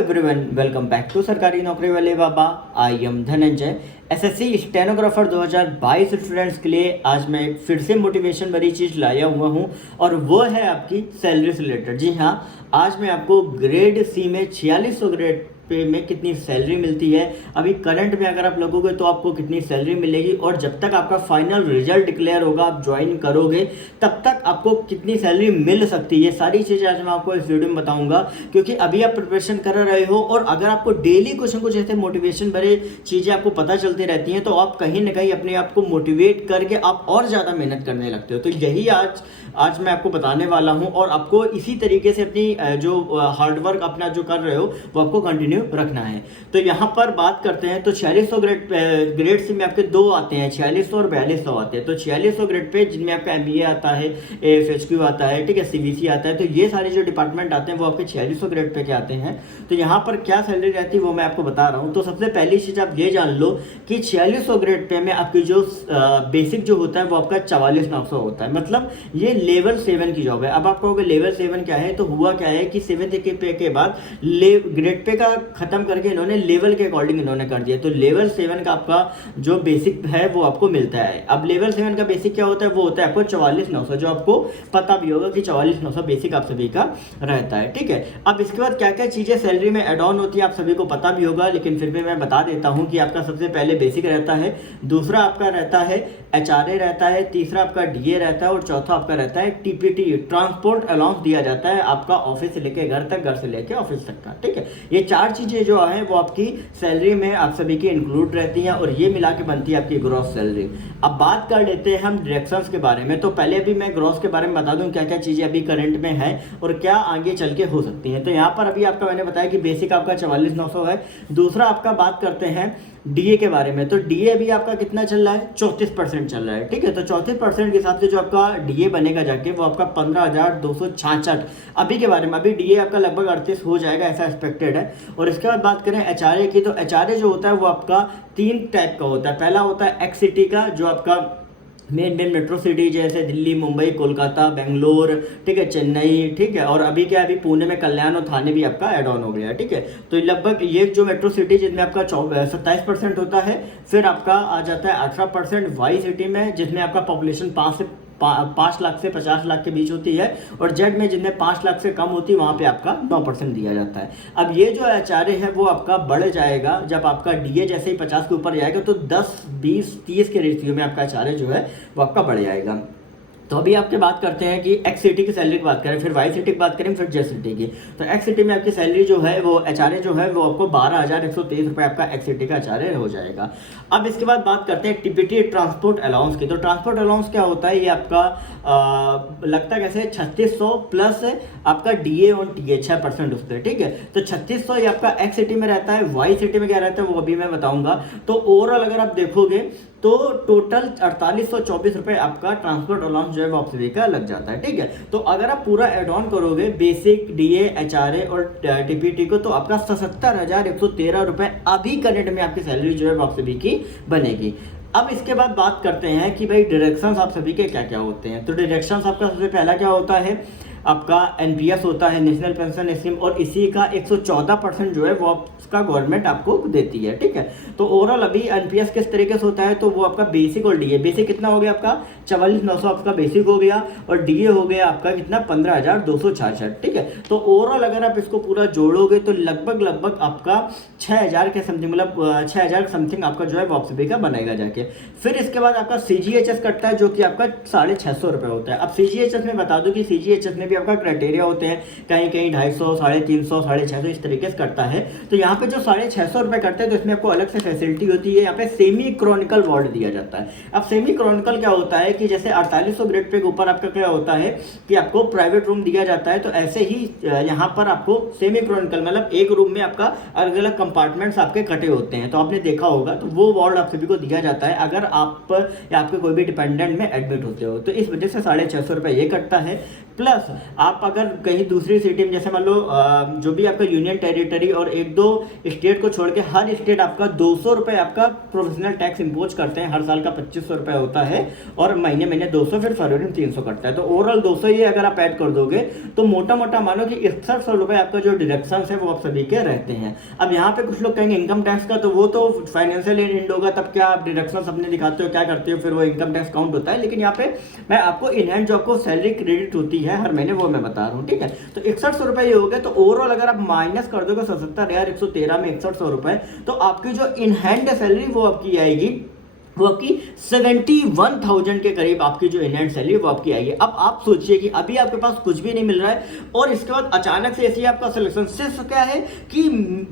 Everyone, welcome back to सरकारी नौकरी वाले बाबा। I am Dhananjay. SSC stenographer 2022 students के लिए आज मैं फिर से मोटिवेशन भरी चीज़ लाया हुआ हूं और वो है आपकी सैलरी से रिलेटेड। जी हाँ, आज मैं आपको ग्रेड सी में 4600 ग्रेड पे में कितनी सैलरी मिलती है, अभी करंट में अगर आप लगोगे तो आपको कितनी सैलरी मिलेगी, और जब तक आपका फाइनल रिजल्ट डिक्लेयर होगा, आप ज्वाइन करोगे, तब तक आपको कितनी सैलरी मिल सकती है। ये सारी चीज़ें आज मैं आपको इस वीडियो में बताऊंगा, क्योंकि अभी आप प्रिपरेशन कर रहे हो और अगर आपको डेली कुछ न कुछ ऐसे मोटिवेशन भरे चीज़ें आपको पता चलती रहती हैं, तो आप कहीं ना कहीं अपने आप को मोटिवेट करके आप और ज़्यादा मेहनत करने लगते हो। तो यही आज मैं आपको बताने वाला हूँ, और आपको इसी तरीके से अपनी जो हार्डवर्क अपना जो कर रहे हो वो आपको कंटिन्यू रखना है। तो यहाँ पर बात करते हैं, तो 4600 ग्रेड से में आपके दो आते हैं, 4600 और 4200 आते हैं। तो 4600 ग्रेड पे जिनमें आपका एमबीए आता है, एएफएचक्यू आता है, ठीक है, सीवीसी आता है, तो ये सारे जो डिपार्टमेंट आते हैं वो आपके 4600 ग्रेड पे के आते हैं। तो यहाँ पर क्या सैलरी रहती है वो मैं आपको बता रहा हूँ। तो सबसे पहली चीज़ आप ये जान लो कि 4600 ग्रेड पे में आपकी जो बेसिक जो होता है वो आपका 44,900 होता है। मतलब ये लेवल 7 की जॉब है। अब आप कहोगे लेवल 7 क्या है, तो हुआ क्या है कि 7th के पे के बाद ग्रेड पे का खत्म करके इन्होंने लेवल के अकॉर्डिंग इन्होंने कर दिया। तो लेवल 7 का आपका जो बेसिक है वो आपको मिलता है। अब लेवल 7 का बेसिक क्या होता है, वो होता है आपको 44,900, जो आपको पता भी होगा कि 44,900 बेसिक आप सभी का रहता है, ठीक है। अब इसके बाद क्या क्या चीज़ें सैलरी में एड ऑन होती है आप सभी को पता भी होगा, लेकिन फिर भी मैं बता देता हूँ कि आपका सबसे पहले बेसिक रहता है, दूसरा आपका रहता है एचआरए रहता है, तीसरा आपका डीए रहता है, और चौथा आपका रहता है टीपीटी, ट्रांसपोर्ट अलाउंस दिया जाता है आपका ऑफिस से लेके घर तक, घर से लेके ऑफिस तक का, ठीक है। ये चार चीजें जो है वो आपकी सैलरी में आप सभी की इंक्लूड रहती हैं, और ये मिला के बनती है आपकी ग्रॉस सैलरी। अब बात कर लेते हैं हम डायरेक्शंस के बारे में। तो पहले भी मैं ग्रॉस के बारे में बता दूं क्या क्या चीजें अभी करंट में है और क्या आगे चल के हो सकती हैं। तो यहाँ पर अभी आपका मैंने बताया कि बेसिक आपका 44,900 है। दूसरा आपका बात करते हैं डीए के बारे में। तो डीए अभी आपका कितना चल रहा है, 34% चल रहा है, ठीक है। तो 34% के हिसाब से जो आपका डीए बनेगा जाके वो आपका 15,266 अभी के बारे में। अभी डीए आपका लगभग 38 हो जाएगा, ऐसा एक्सपेक्टेड है। और इसके बाद बात करें एचआरए की, तो एचआरए जो होता है वो आपका 3 टाइप का होता है। पहला होता है एक्स सिटी का, जो आपका मेन मेट्रो सिटी जैसे दिल्ली, मुंबई, कोलकाता, बेंगलोर, ठीक है, चेन्नई, ठीक है, और अभी क्या, अभी पुणे में कल्याण और थाने भी आपका ऐड ऑन हो गया है, ठीक है। तो लगभग ये जो मेट्रो सिटी जिसमें आपका 27% होता है, फिर आपका आ जाता है 18% वाई सिटी में, जिसमें आपका पॉपुलेशन 5 लाख से 50 लाख के बीच होती है, और जेड में जिनमें 5 लाख से कम होती है वहाँ पे आपका 9% दिया जाता है। अब ये जो एचआरए है वो आपका बढ़ जाएगा जब आपका डीए जैसे ही 50 के ऊपर जाएगा, तो 10, 20, 30 के रेशियो में आपका एचआरए जो है वो आपका बढ़ जाएगा। तो अभी आपके बात करते हैं कि एक्स सिटी की सैलरी की बात करें, फिर वाई सिटी की बात करें, फिर जेड सिटी की। तो एक्स सिटी में आपकी सैलरी जो है वो एचआरए जो है वो आपको 12,123 रुपये आपका एक्स सिटी का एचआरए हो जाएगा। अब इसके बाद बात करते हैं टीपीटी, ट्रांसपोर्ट अलाउंस की। तो ट्रांसपोर्ट अलाउंस क्या होता है, ये आपका लगता है कैसे 3600 प्लस आपका डीए और टीए 6% उससे, ठीक है। तो 3600 ये आपका एक्स सिटी में रहता है, वाई सिटी में क्या रहता है वो अभी मैं बताऊंगा। तो ओवरऑल अगर आप देखोगे तो टोटल 4824 रुपये आपका ट्रांसपोर्ट अलाउंस जो है वो आप सभी का लग जाता है, ठीक है। तो अगर आप पूरा एड ऑन करोगे बेसिक, डीए, एचआरए और टीपीटी को, तो आपका 77,113 रुपये अभी करंट में आपकी सैलरी जो है वो आप सभी की बनेगी। अब इसके बाद बात करते हैं कि भाई डायरेक्शंस आप सभी के क्या क्या होते हैं। तो डायरेक्शंस आपका सबसे पहला क्या होता है, आपका एनपीएस होता है, नेशनल पेंशन स्कीम, और इसी का 114% जो है वो आपका गवर्नमेंट आपको देती है, ठीक है। तो ओवरऑल अभी एनपीएस किस तरीके से होता है, तो वो आपका बेसिक और डीए, बेसिक कितना हो गया आपका 44,900 आपका बेसिक हो गया, और डीए हो गया आपका कितना 15,266, ठीक है। तो ओवरऑल अगर आप इसको पूरा जोड़ोगे तो लगभग आपका 6,000 के समथिंग, मतलब 6,000 समथिंग आपका जो है वो आप सभी का बनेगा जाके। फिर इसके बाद आपका सीजीएचएस कटता है, जो कि आपका 650 रुपये होता है। अब सीजीएचएस में बता दूं कि सीजीएचएस में भी आपका क्राइटेरिया होते हैं, कहीं 250, 350, 650 इस तरीके से करता है। तो यहाँ पे जो 650 रुपये करते हैं, तो इसमें आपको अलग से फैसिलिटी होती है, यहाँ पे सेमी क्रॉनिकल वार्ड दिया जाता है। अब सेमी क्रॉनिकल क्या होता है कि जैसे 4800 ग्रेड पे के ऊपर आपका क्या होता है कि आपको प्राइवेट रूम दिया जाता है, तो ऐसे ही यहाँ पर आपको सेमी क्रॉनिकल, मतलब एक रूम में आपका अलग अलग कंपार्टमेंट्स आपके कटे होते हैं, तो आपने देखा होगा, तो वो वार्ड आप सभी को दिया जाता है अगर आप या आपके कोई भी डिपेंडेंट में एडमिट होते हो। तो इस वजह से 650 रुपये ये कटता है। प्लस आप अगर कहीं दूसरी सिटी में, जैसे मान लो जो भी आपका यूनियन टेरिटरी और एक दो स्टेट को छोड़ के हर स्टेट आपका 200 रुपये आपका प्रोफेशनल टैक्स इम्पोज करते हैं। हर साल का 2500 रुपये होता है और महीने महीने 200, फिर फरवरी में 300 कटता है। तो ओवरऑल 200 ही अगर आप ऐड कर दोगे तो मोटा मोटा मानो कि 6100 रुपये आपका जो डिडक्शन है वो आप सभी के रहते हैं। अब यहाँ पे कुछ लोग कहेंगे इनकम टैक्स का, तो वो तो फाइनेंशियल एंड होगा, तब क्या आप डिडक्शन अपने दिखाते हो, क्या करते हो, फिर वो इनकम टैक्स काउंट होता है। लेकिन यहाँ पे मैं आपको इन हैंड जो आपको सैलरी क्रेडिट होती है हर महीने वो मैं बता रहा हूँ, ठीक है। तो 6100 रुपये ये हो गए। तो ओवरऑल अगर आप माइनस कर दोगे 77,113 में 6100 रुपये, तो आपकी जो इन हैंड सैलरी वो आपकी आएगी, वो आपकी 71,000 के करीब आपकी जो इन हैंड सैलरी वो आपकी आएगी। अब आप सोचिए कि अभी आपके पास कुछ भी नहीं मिल रहा है और इसके बाद अचानक से ऐसे ही आपका सिलेक्शन। सिर्फ क्या है कि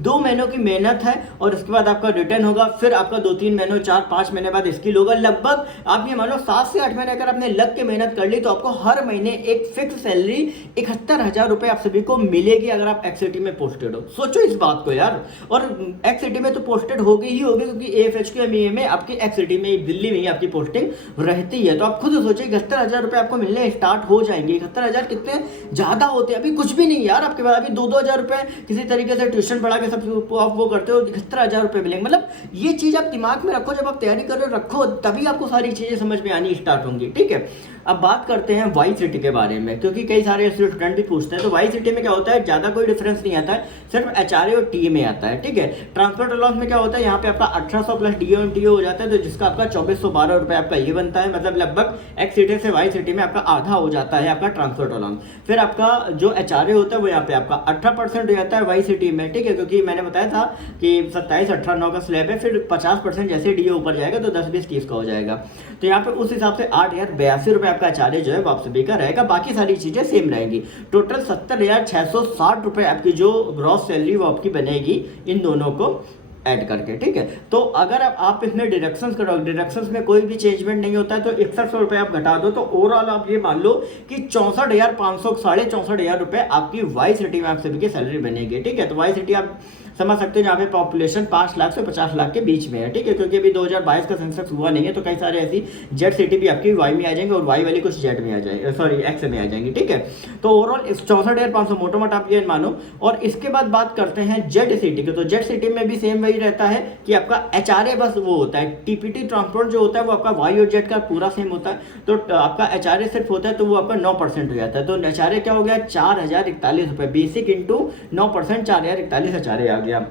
2 महीनों की मेहनत है और उसके बाद आपका रिटर्न होगा, फिर आपका 2-3 महीनों 4-5 महीने बाद स्किल होगा। लगभग आप ये मानो 7 से 8 महीने अगर आपने लग के मेहनत कर ली तो आपको हर महीने एक फिक्स सैलरी 71,000 रुपये आप सभी को मिलेगी अगर आप एक्ससिटी में पोस्टेड हो। सोचो इस बात को यार। और एक्ससिटी में तो पोस्टेड होगी ही होगी, क्योंकि AFHQ MEA में आपकी एक्ससिटी में, दिल्ली में ही आपकी पोस्टिंग रहती है। तो आप खुद सोचिए 71,000 रुपये आपको मिलने स्टार्ट हो जाएंगे। 71,000 कितने ज्यादा होते हैं? अभी कुछ भी नहीं यार आपके पास, अभी 2-2 हज़ार रुपये किसी तरीके से ट्यूशन पढ़ा के सब आप वो करते हो, 71,000 रुपये मिलेंगे। मतलब ये चीज आप दिमाग में रखो, जब आप तैयारी कर रहे हो रखो, तभी आपको सारी चीजें समझ में आनी स्टार्ट होंगी, ठीक है। अब बात करते हैं वाई सिटी के बारे में, क्योंकि कई सारे स्टूडेंट भी पूछते हैं। तो वाई सिटी में क्या होता है, ज्यादा कोई डिफरेंस नहीं आता है, सिर्फ HRA और TA में आता है, ठीक है। ट्रांसपोर्ट अलाउंस में क्या होता है, यहाँ पे आपका 1800 प्लस DO और TO हो जाता है, तो जिसका आपका 2412 रुपये आपका ये बनता है। मतलब लगभग एक्स सिटी से वाई सिटी में आपका आधा हो जाता है आपका ट्रांसपोर्ट अलाउंस। फिर आपका जो HRA होता है वो यहाँ पे आपका 18% हो जाता है वाई सिटी में, ठीक है। क्योंकि मैंने बताया था कि 27, 18, 9 का स्लैब है, फिर 50% जैसे DO ऊपर जाएगा तो 10, 20, 30 का हो जाएगा। तो यहाँ पे उस हिसाब से 8,082 रुपये आपका HRA जो है वो आप सभी का रहेगा। बाकी सारी चीजें सेम रहेंगी। टोटल 70,660 रुपये आपकी जो ग्रॉस सैलरी वो आपकी बनेगी इन दोनों को ऐड करके, ठीक है। तो अगर आप इसमें डिडक्शंस करोगे, डिडक्शंस में कोई भी चेंजमेंट नहीं होता है, तो 6100 रुपये आप घटा दो, तो ओवरऑल आप ये मान लो कि 64,500, 64,500 रुपये आपकी वाई सिटी में आप सभी की सैलरी बनेगी, ठीक है। तो वाई सिटी आप समझ सकते हो जहाँ पे पॉपुलेशन 5 लाख से 50 लाख के बीच में है, ठीक है। क्योंकि अभी 2022 का सेंसस हुआ नहीं है, तो कई सारे ऐसी जेड सिटी भी आपकी वाई में आ जाएंगे और वाई वाली कुछ जेड में आ जाएंगे, सॉरी एक्स में आ जाएंगी, ठीक है। तो ओवरऑल 64,500 मोटा मोटा आप ये मानो। और इसके बाद बात करते हैं जेड सिटी की। तो जेड सिटी में भी सेम वही रहता है कि आपका HRA बस वो होता है, TPT ट्रांसपोर्ट जो होता है वो आपका वाई और जेड का पूरा सेम होता है। तो आपका HRA सिर्फ होता है तो वो आपका 9% हो जाता है। तो HRA क्या हो गया, 4,041 रुपये, बेसिक इंटू 9%, 4,041 HRA आ गया।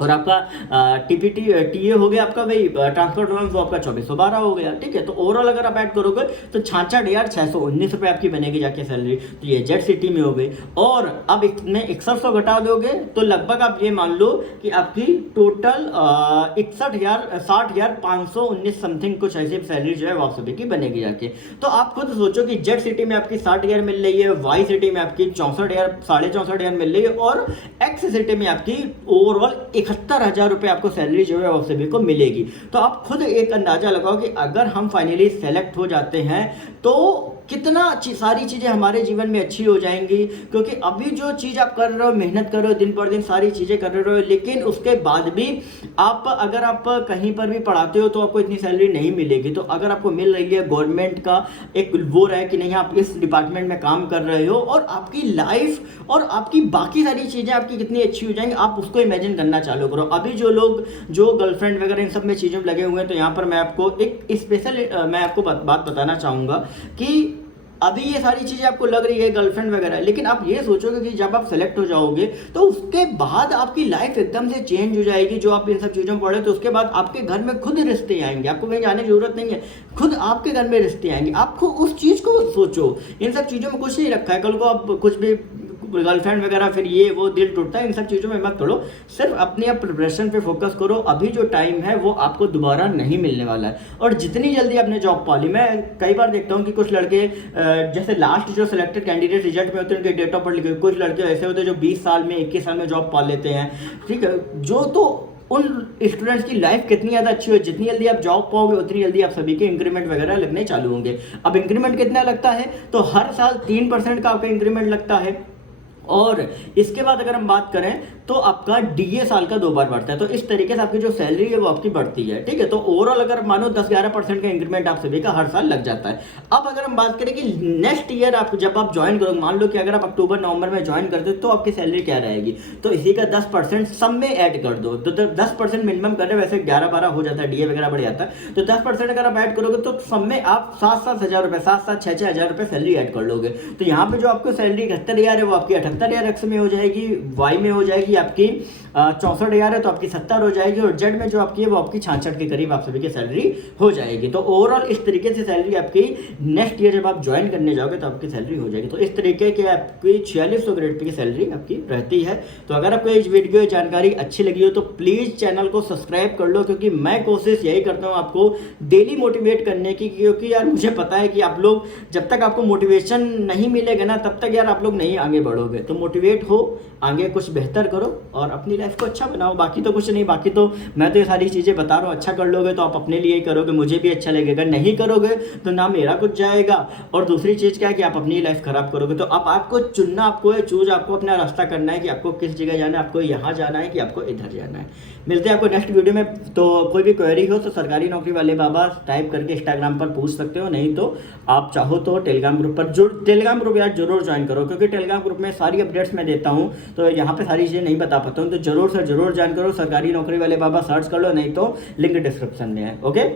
और आपका TPT TA हो गया आपका वही ट्रांसपोर्ट अलाउंस, वो आपका 2412 हो गया, ठीक है। तो ओवरऑल अगर आप ऐड करोगे तो 66,619 रुपये आपकी बनेगी जाके सैलरी। तो ये जेड सिटी में हो गई। और अब इसमें 6100 घटा दोगे तो लगभग आप ये मान लो कि आपकी टोटल 60,519 समथिंग कुछ ऐसी सैलरी जो है वो आप सभी की बनेगी जाके। तो आप खुद सोचो कि जेड सिटी में आपकी 60,000 मिल रही है, वाई सिटी में आपकी 64,000, 64,500 मिल रही है, और एक्स सिटी में आपकी ओवरऑल 71,000 रुपये आपको सैलरी जो है वो सभी को मिलेगी। तो आप खुद एक अंदाजा लगाओ कि अगर हम फाइनली सेलेक्ट हो जाते हैं तो कितना सारी चीज़ें हमारे जीवन में अच्छी हो जाएंगी। क्योंकि अभी जो चीज़ आप कर रहे हो, मेहनत कर रहे हो, दिन पर दिन सारी चीज़ें कर रहे हो, लेकिन उसके बाद भी आप अगर आप कहीं पर भी पढ़ाते हो तो आपको इतनी सैलरी नहीं मिलेगी। तो अगर आपको मिल रही है, गवर्नमेंट का एक वो रहे कि नहीं आप इस डिपार्टमेंट में काम कर रहे हो, और आपकी लाइफ और आपकी बाकी सारी चीज़ें आपकी कितनी अच्छी हो जाएंगी, आप उसको इमेजिन करना चालू करो। अभी जो लोग जो गर्लफ्रेंड वगैरह इन सब में चीज़ों में लगे हुए हैं, तो यहाँ पर मैं आपको एक स्पेशल मैं आपको बात बताना चाहूँगा कि अभी ये सारी चीज़ें आपको लग रही है गर्लफ्रेंड वगैरह, लेकिन आप ये सोचोगे कि जब आप सेलेक्ट हो जाओगे तो उसके बाद आपकी लाइफ एकदम से चेंज हो जाएगी। जो आप इन सब चीज़ों में पढ़े, तो उसके बाद आपके घर में खुद रिश्ते आएंगे, आपको कहीं जाने की जरूरत नहीं है, खुद आपके घर में रिश्ते आएंगे। आपको उस चीज़ को सोचो, इन सब चीज़ों में कुछ नहीं रखा है। कल को आप कुछ भी गर्लफ्रेंड वगैरह फिर ये वो दिल टूटता है, इन सब चीज़ों में मत पड़ो, सिर्फ अपनी आप प्रिपरेशन पे फोकस करो। अभी जो टाइम है वो आपको दोबारा नहीं मिलने वाला है, और जितनी जल्दी आपने जॉब पा ली, मैं कई बार देखता हूँ कि कुछ लड़के जैसे लास्ट जो सिलेक्टेड कैंडिडेट रिजल्ट में होते हैं उनके डेट ऑफ बर्थ लिखे, कुछ लड़के ऐसे होते हैं जो 20 साल में 21 साल में जॉब पा लेते हैं, ठीक है। जो तो उन स्टूडेंट्स की लाइफ कितनी ज़्यादा अच्छी हो, जितनी जल्दी आप जॉब पाओगे उतनी जल्दी आप सभी के इंक्रीमेंट वगैरह लगने चालू होंगे। अब इंक्रीमेंट कितना लगता है, तो हर साल 3% का आपका इंक्रीमेंट लगता है। और इसके बाद अगर हम बात करें तो तो आपका डीए साल का 2 बार बढ़ता है। तो इस तरीके से आपकी जो सैलरी है वो आपकी बढ़ती है, ठीक है। तो ओवरऑल अगर मानो 10-11% का इंक्रीमेंट आप सभी का हर साल लग जाता है। अब अगर हम बात करें कि नेक्स्ट ईयर आप जब आप ज्वाइन करोगे, मान लो कि अगर आप अक्टूबर नवंबर में ज्वाइन करते हो तो आपकी सैलरी क्या रहेगी, तो इसी का 10% सब में ऐड कर दो। तो 10% मिनिमम कर रहे, वैसे 11-12 हो जाता है, डीए वगैरह बढ़ जाता है। तो 10% अगर आप ऐड करोगे तो सब में आप 7-7 हज़ार रुपये, 7-7 6-6 हज़ार रुपये सैलरी ऐड कर लोगे। तो यहाँ पे जो आपको सैलरी 71,000 है वो आपकी 78,000 एक्स में हो जाएगी, वाई में हो जाएगी आपकी 64,000 है तो आपकी 70 हो जाएगी, और जेड में जो आपकी है वो आपकी 66 के करीब आप सभी की सैलरी हो जाएगी। तो ओवरऑल इस तरीके से सैलरी आपकी नेक्स्ट ईयर जब आप ज्वाइन करने जाओगे तो आपकी सैलरी हो जाएगी। तो इस तरीके की आपकी 4600 ग्रेड पे की सैलरी आपकी रहती है। तो अगर आपको इस वीडियो जानकारी अच्छी लगी हो तो प्लीज़ चैनल को सब्सक्राइब कर लो, क्योंकि मैं कोशिश यही करता हूँ आपको डेली मोटिवेट करने की, क्योंकि यार मुझे पता है कि आप लोग जब तक आपको मोटिवेशन नहीं मिलेगा ना तब तक यार आप लोग नहीं आगे बढ़ोगे। तो मोटिवेट हो, आगे कुछ बेहतर करो और अपनी लाइफ को अच्छा बनाओ। बाकी तो कुछ नहीं, बाकी तो मैं तो ये सारी चीज़ें बता रहा हूँ। अच्छा कर लोगे तो आप अपने लिए ही करोगे, मुझे भी अच्छा लगेगा। नहीं करोगे तो ना मेरा कुछ जाएगा, और दूसरी चीज़ क्या है कि आप अपनी लाइफ खराब करोगे। तो अब आपको चुनना, आपको है चूज, आपको अपना रास्ता करना है कि आपको किस जगह जाना है, आपको यहाँ जाना है कि आपको इधर जाना है। मिलते हैं आपको नेक्स्ट वीडियो में। तो कोई भी क्वेरी हो तो सरकारी नौकरी वाले बाबा टाइप करके इंस्टाग्राम पर पूछ सकते हो, नहीं तो आप चाहो तो टेलीग्राम ग्रुप पर टेलीग्राम ग्रुप यार जरूर ज्वाइन करो, क्योंकि टेलीग्राम ग्रुप में सारी अपडेट्स मैं देता हूँ। तो यहाँ पे सारी चीज़ें नहीं बता पाता हूँ, तो जरूर से जरूर ज्वाइन करो। सरकारी नौकरी वाले बाबा सर्च कर लो, नहीं तो लिंक डिस्क्रिप्शन में है। ओके।